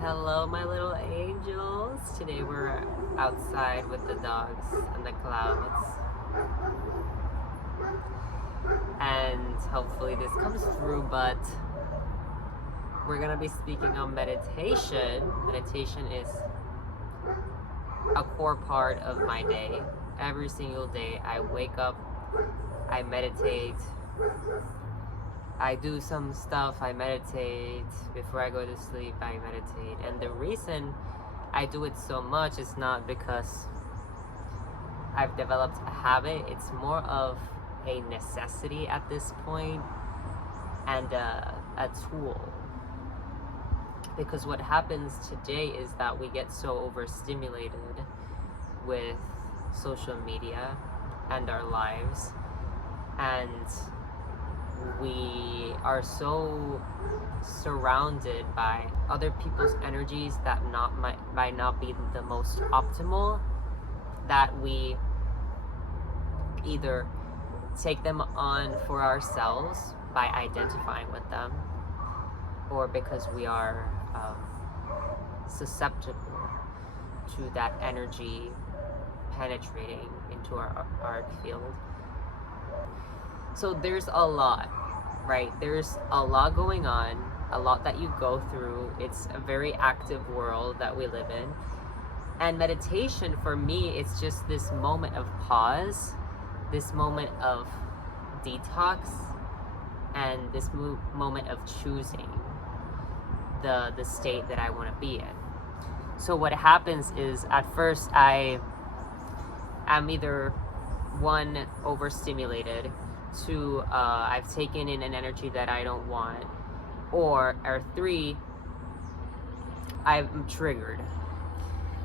Hello, my little angels. Today we're outside with the dogs and the clouds. And hopefully this comes through, but we're gonna be speaking on meditation. Meditation is a core part of my day. Every single day I wake up, I meditate, I do some stuff, I meditate. Before I go to sleep, I meditate. And the reason I do it so much is not because I've developed a habit, it's more of a necessity at this point and a tool. Because what happens today is that we get so overstimulated with social media and our lives, and we are so surrounded by other people's energies that might not be the most optimal, that we either take them on for ourselves by identifying with them, or because we are susceptible to that energy penetrating into our art field. So there's a lot, right? There's a lot going on, a lot that you go through. It's a very active world that we live in. And meditation for me, it's just this moment of pause, this moment of detox, and this moment of choosing the state that I want to be in. So what happens is, at first I am either one, overstimulated, two, I've taken in an energy that I don't want, or three, I'm triggered.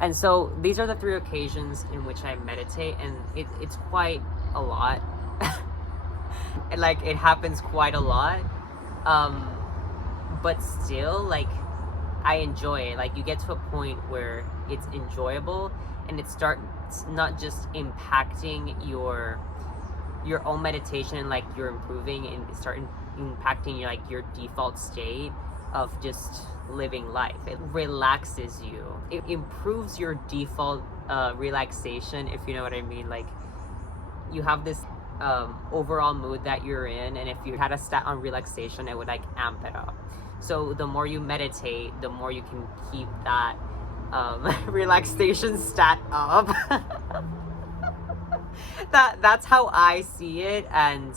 And so these are the three occasions in which I meditate, and it's quite a lot. Like, it happens quite a lot, but still, like, I enjoy it. Like, you get to a point where it's enjoyable, and it starts not just impacting your own meditation, and like you're improving, and start impacting your default state of just living life. It relaxes you. It improves your default relaxation, if you know what I mean. Like, you have this overall mood that you're in, and if you had a stat on relaxation, it would like amp it up. So the more you meditate, the more you can keep that relaxation stat up. That's how I see it, and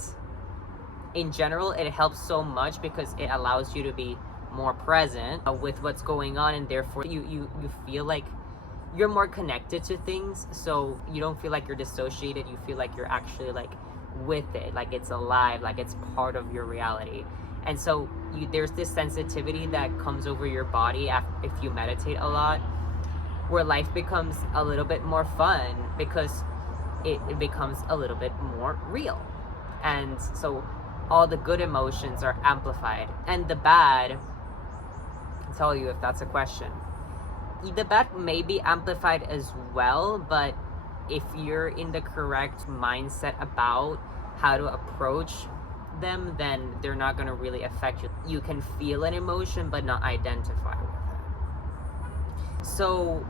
in general it helps so much because it allows you to be more present with what's going on, and therefore you feel like you're more connected to things, so you don't feel like you're dissociated. You feel like you're actually like with it, like it's alive, like it's part of your reality. And so there's this sensitivity that comes over your body if you meditate a lot, where life becomes a little bit more fun because it becomes a little bit more real. And so all the good emotions are amplified, and the bad, I'll tell you if that's a question. The bad may be amplified as well, but if you're in the correct mindset about how to approach them, then they're not going to really affect you. You can feel an emotion but not identify with it. So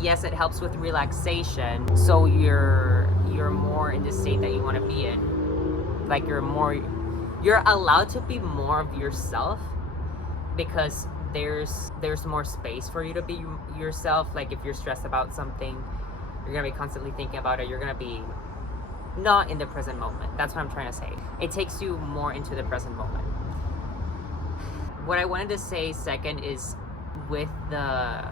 yes, it helps with relaxation, so you're more in the state that you want to be in. Like, you're allowed to be more of yourself, because there's more space for you to be yourself. Like, if you're stressed about something, you're gonna be constantly thinking about it, you're gonna be not in the present moment. That's what I'm trying to say. It takes you more into the present moment. What I wanted to say second is with the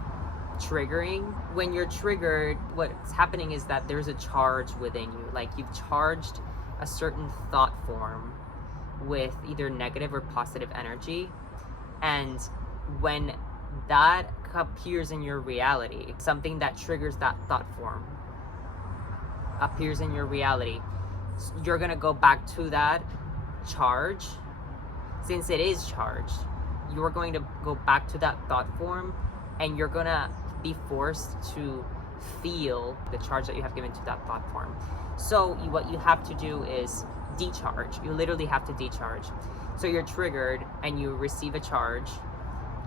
triggering. When you're triggered, what's happening is that there's a charge within you. Like, you've charged a certain thought form with either negative or positive energy, and when that appears in your reality, something that triggers that thought form appears in your reality, you're gonna go back to that charge. Since it is charged, you're going to go back to that thought form, and you're gonna be forced to feel the charge that you have given to that thought form. So what you have to do is decharge. You literally have to decharge. So you're triggered and you receive a charge,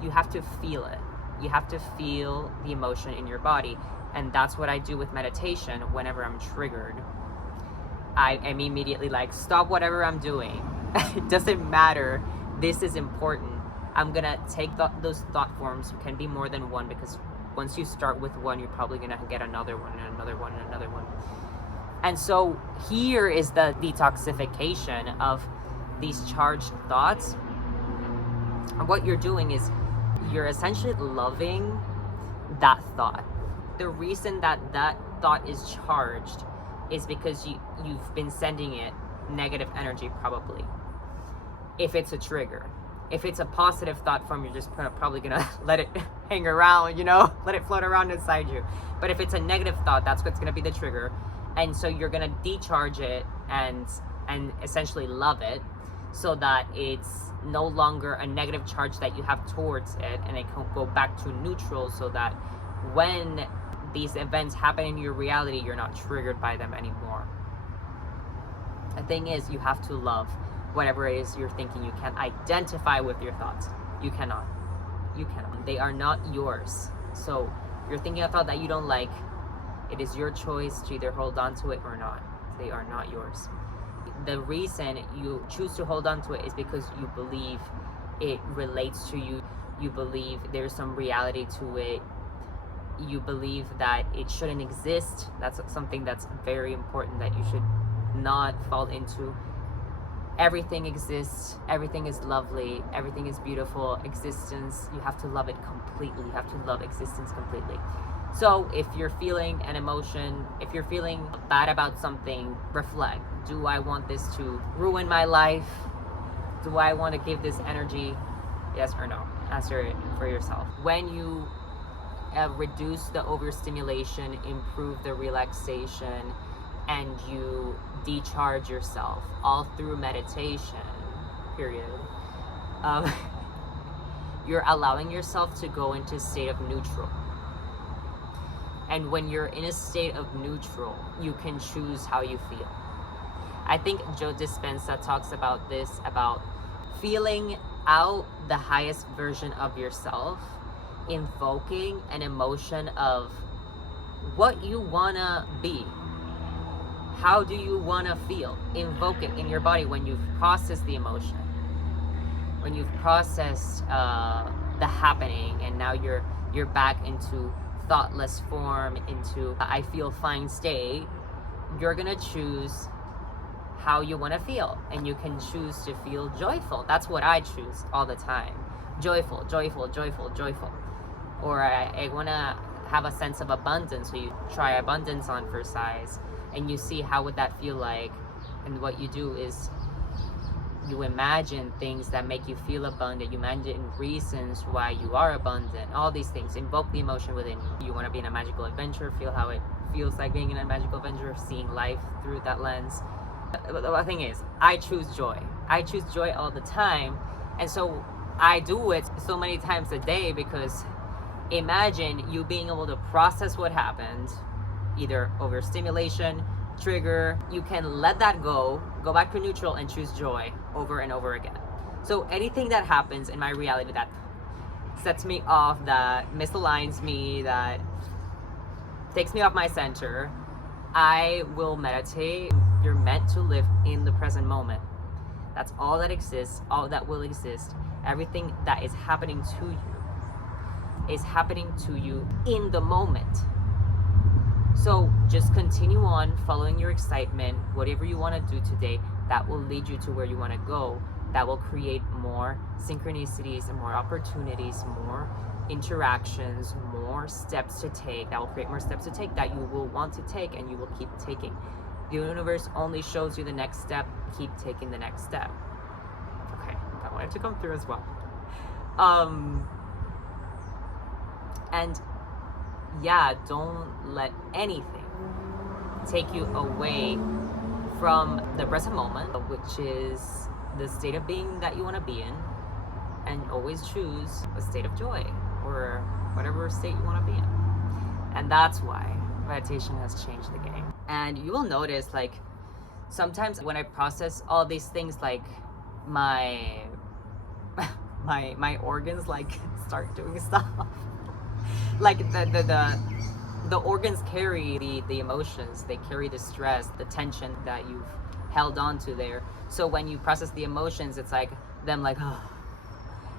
you have to feel it. You have to feel the emotion in your body. And that's what I do with meditation whenever I'm triggered. I am immediately like, stop whatever I'm doing. It doesn't matter. This is important. I'm gonna take those thought forms. You can be more than one, because once you start with one, you're probably gonna get another one and another one and another one. And so here is the detoxification of these charged thoughts. And what you're doing is you're essentially loving that thought. The reason that that thought is charged is because you've been sending it negative energy, probably. If it's a trigger. If it's a positive thought form, you're just probably gonna let it hang around, let it float around inside you. But if it's a negative thought, that's what's gonna be the trigger. And so you're gonna decharge it and essentially love it, so that it's no longer a negative charge that you have towards it, and it can go back to neutral, so that when these events happen in your reality, you're not triggered by them anymore. The thing is, you have to love whatever it is you're thinking. You can't identify with your thoughts. You cannot. They are not yours. So you're thinking a thought that you don't like. It is your choice to either hold on to it or not. They are not yours. The reason you choose to hold on to it is because you believe it relates to you. You believe there's some reality to it. You believe that it shouldn't exist. That's something that's very important that you should not fall into. Everything exists. Everything is lovely. Everything is beautiful. Existence, you have to love it completely. You have to love existence completely. So if you're feeling an emotion, if you're feeling bad about something, reflect. Do I want this to ruin my life? Do I want to give this energy? Yes or no? Answer it for yourself. When you reduce the overstimulation, improve the relaxation, and you decharge yourself all through meditation, period, you're allowing yourself to go into a state of neutral. And when you're in a state of neutral, you can choose how you feel. I think Joe Dispenza talks about this, about feeling out the highest version of yourself, invoking an emotion of what you wanna be. How do you wanna feel? Invoke it in your body when you've processed the emotion. When you've processed the happening, and now you're back into thoughtless form, into I feel fine state, you're gonna choose how you want to feel, and you can choose to feel joyful. That's what I choose all the time. Joyful, joyful, joyful, joyful. Or I want to have a sense of abundance, so you try abundance on for size, and you see how would that feel like. And what you do is you imagine things that make you feel abundant. You imagine reasons why you are abundant. All these things. Invoke the emotion within you. You want to be in a magical adventure. Feel how it feels like being in a magical adventure. Seeing life through that lens. But the thing is, I choose joy. I choose joy all the time. And so I do it so many times a day, because imagine you being able to process what happened, either overstimulation, trigger. You can let that go back to neutral, and choose joy over and over again. So anything that happens in my reality that sets me off, that misaligns me, that takes me off my center, I will meditate. You're meant to live in the present moment. That's all that exists, all that will exist. Everything that is happening to you is happening to you in the moment. So just continue on following your excitement. Whatever you want to do today, that will lead you to where you want to go. That will create more synchronicities and more opportunities, more interactions, more steps to take. That will create more steps to take that you will want to take, and you will keep taking. The universe only shows you the next step. Keep taking the next step. Okay, that wanted to come through as well. And yeah, don't let anything take you away from the present moment, which is the state of being that you want to be in, and always choose a state of joy, or whatever state you want to be in. And that's why meditation has changed the game. And you will notice, like, sometimes when I process all these things, like my organs like start doing stuff. like the organs carry the emotions, they carry the stress, the tension that you've held on to there. So when you process the emotions, it's like them like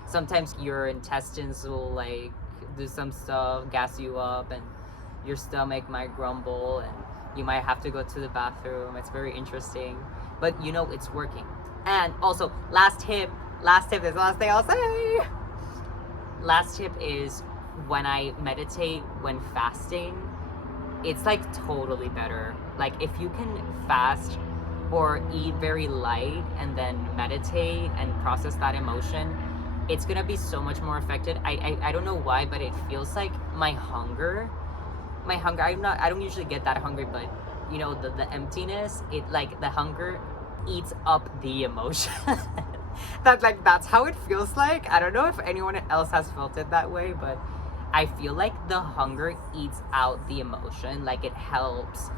sometimes your intestines will like do some stuff, gas you up, and your stomach might grumble, and you might have to go to the bathroom. It's very interesting, but you know it's working. And also, last tip, this is the last thing I'll say. Last tip is when I meditate when fasting, it's like totally better. Like if you can fast or eat very light and then meditate and process that emotion, it's gonna be so much more effective. I don't know why, but it feels like my hunger, I don't usually get that hungry, but you know, the emptiness, it like the hunger eats up the emotion. That's how it feels like. I don't know if anyone else has felt it that way, but I feel like the hunger eats out the emotion. Like it helps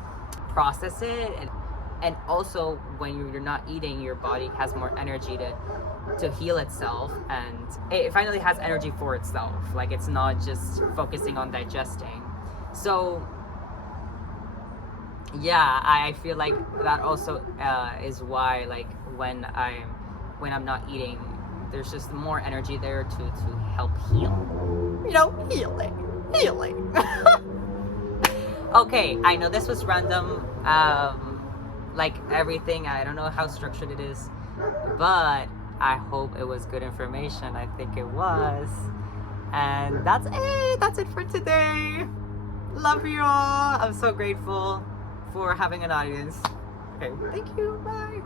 process it, and also when you're not eating, your body has more energy to heal itself, and it finally has energy for itself. Like it's not just focusing on digesting. So yeah, I feel like that also is why, like when I'm not eating, there's just more energy there to help heal. You know, healing. Okay, I know this was random, like everything. I don't know how structured it is, but I hope it was good information. I think it was. And that's it. That's it for today. Love you all. I'm so grateful for having an audience. Okay, thank you. Bye.